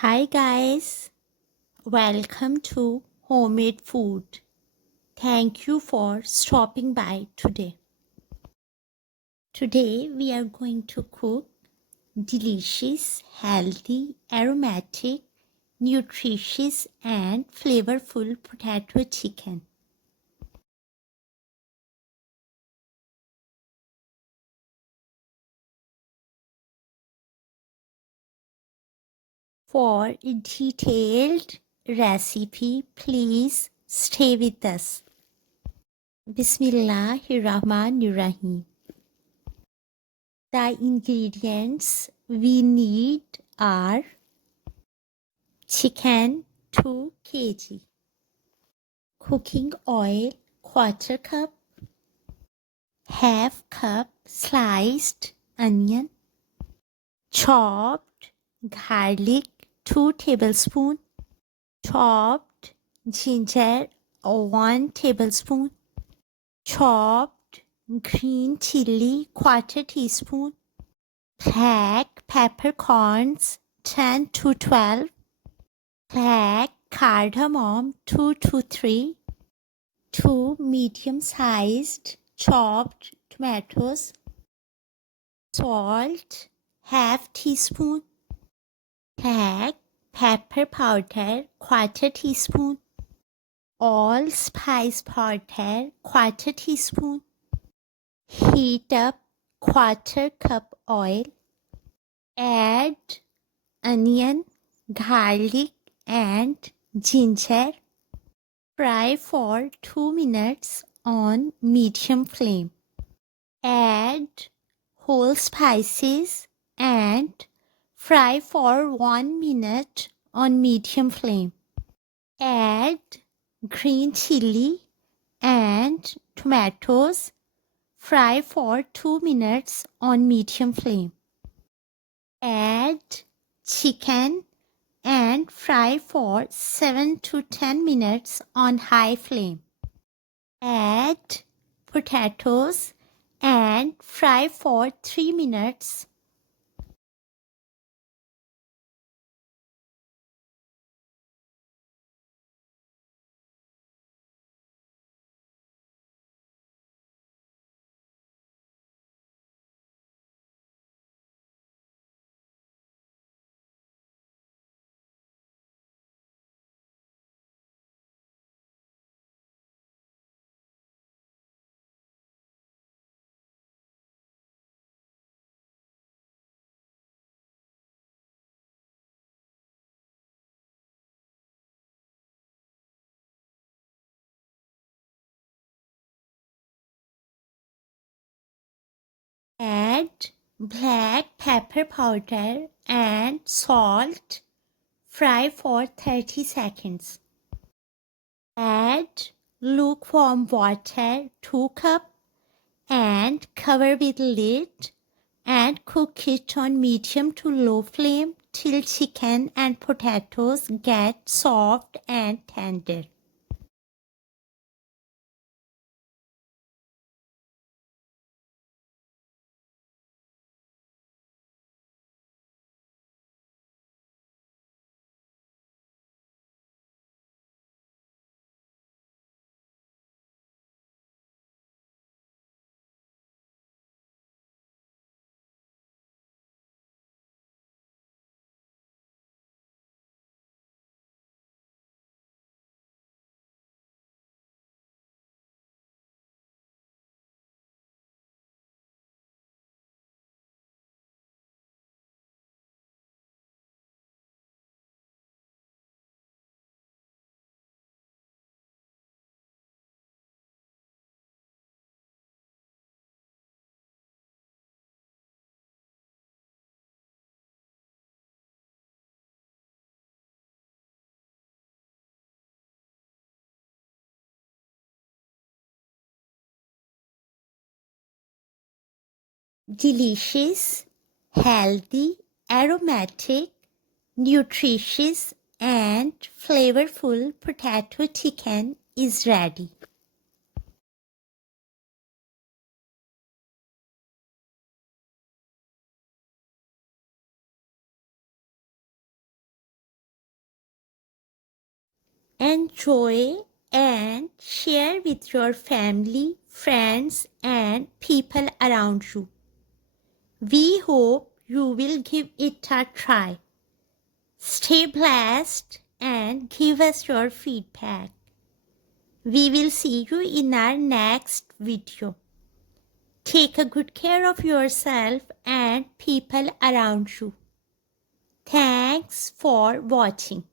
Hi guys, welcome to Homemade Food. Thank you for stopping by today. Today we are going to cook delicious, healthy, aromatic, nutritious and flavorful potato chicken. For a detailed recipe, please stay with us. Bismillahirrahmanirrahim. The ingredients we need are chicken 2 kg, cooking oil 1/4 cup, half cup sliced onion, chopped garlic 2 tablespoons, chopped ginger 1 tablespoon, chopped green chili 1/4 teaspoon, black peppercorns 10 to 12, black cardamom 2 to 3, 2 medium-sized chopped tomatoes, salt half teaspoon, black pepper powder 1/4 teaspoon, allspice powder 1/4 teaspoon. Heat up 1/4 cup oil. Add onion, garlic and ginger. Fry for 2 minutes on medium flame. Add whole spices and fry for 1 minute on medium flame. Add green chili and tomatoes. Fry for 2 minutes on medium flame. Add chicken and fry for 7 to 10 minutes on high flame. Add potatoes and fry for 3 minutes. Add black pepper powder and salt. Fry for 30 seconds. Add lukewarm water 2 cup and cover with lid and cook it on medium to low flame till chicken and potatoes get soft and tender. Delicious, healthy, aromatic, nutritious and flavorful potato chicken is ready. Enjoy and share with your family, friends, and people around you. We hope you will give it a try. Stay blessed and give us your feedback. We will see you in our next video. Take a good care of yourself and people around you. Thanks for watching.